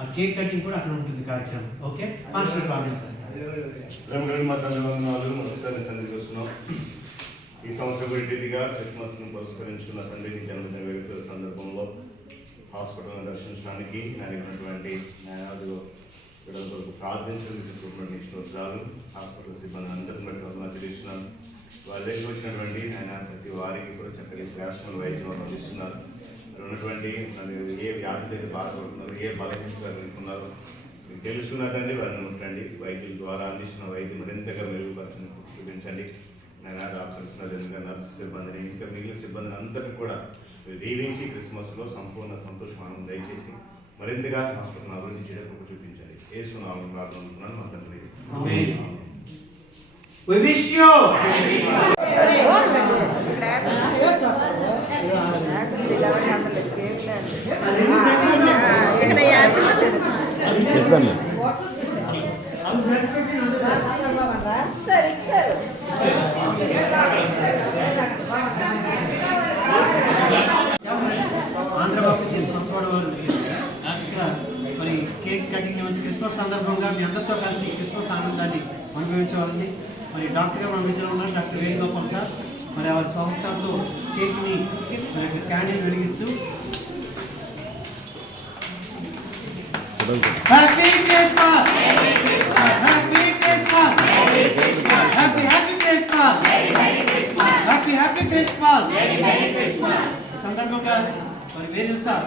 ఆ cake cutting కూడా అక్కడ ఉంటుంది కార్యక్రమం. ఓకే? మాస్టర్ ప్రార్థించాలి వందనాలు మరొకసారి సన్నిధికి వస్తున్నాం. ఈ సంవత్సరం ఇంటిదిగా క్రిస్మస్ను పురస్కరించుకున్న తండ్రి జన్మదిన వేడుకల సందర్భంలో హాస్పిటల్ని దర్శించడానికి నాకున్నటువంటి న్యాయాలు ఇక్కడ కొరకు ప్రార్థించేందుకు చూపినటువంటి స్తోత్రాలు హాస్పిటల్ సిబ్బంది అందరిని బట్టి వందనాలు తెలుస్తున్నాను వారి దగ్గర వచ్చినటువంటి ఆయన ప్రతి వారికి కూడా చక్కటి శ్రేష్టమైన వైద్యం అందిస్తున్నారు. ఉన్నటువంటి మరి ఏ వ్యాధి దగ్గర బాధపడుతున్నారు ఏ బలహీనతలు మీకు తెలుసున్నదండి వారిని ముట్టండి వైద్యుల ద్వారా అందిస్తున్న వైద్యం మరింతగా మెరుగుపరచని చూపించండి నేను డాక్టర్స్ అదేవిధంగా నర్సు సిబ్బందిని ఇంకా మిగిలిన సిబ్బందిని అందరినీ కూడా దీవించి క్రిస్మస్లో సంపూర్ణ సంతోషం ఆనందం దయచేసి మరింతగా హాస్పిటల్ అభివృద్ధి చేయడానికి చూపించండి. ఏ సునామం ప్రార్థన అనుకున్నాను మా తండ్రి. We wish you ఇక్కడ యాపిల్ ఇస్తాను ఆంధ్రబాబు చేసిన మరి కేక్ కటింగ్ క్రిస్మస్ సందర్భంగా మీ అందరితో కలిసి క్రిస్మస్ ఆనందాన్ని అనుభవించవాలని మరి డాక్టర్ మన మధ్యలో ఉన్నారు డాక్టర్ వేణుగోపాల్ సార్. మరి వారి సంస్థతో కేక్ని మరి candle వెలిగిస్తూ happy Christmas happy Christmas happy happy Christmas happy happy Christmas ఈ సందర్భంగా మరి వేరు సార్.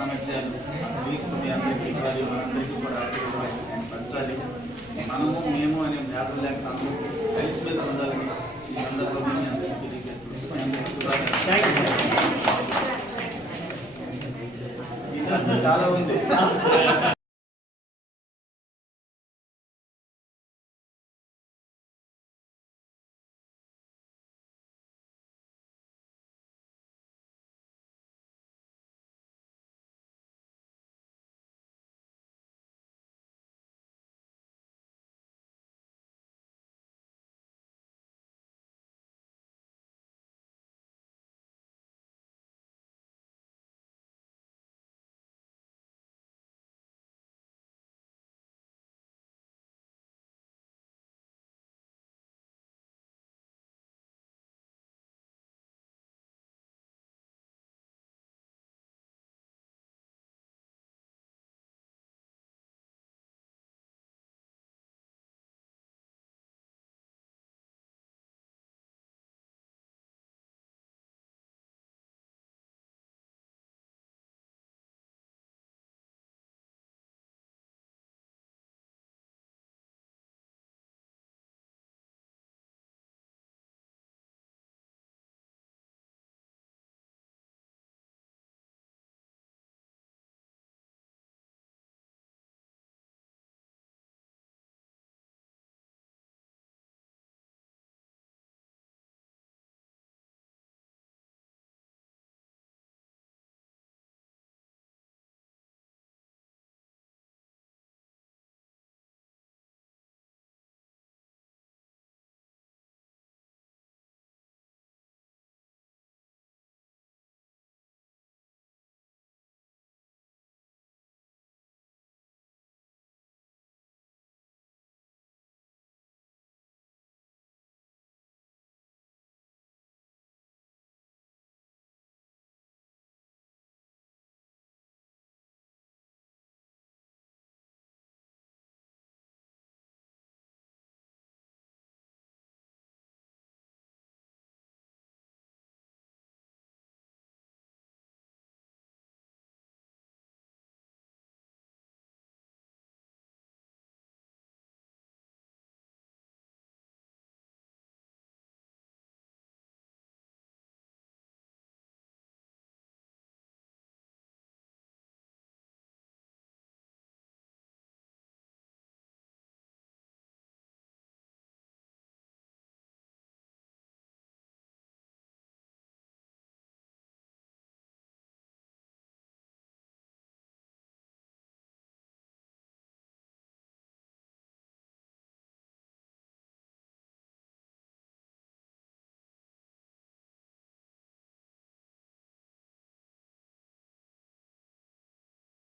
సామర్థ్యాలు అందరికీ మరియు మనందరికీ కూడా ఆశీర్వాదాలు పంచాలి. మనము మేము అనే భేదం లేక కలిసి మీద ఉండాలని ఈ సందర్భంగా నేను ఇంకా చాలా ఉంది.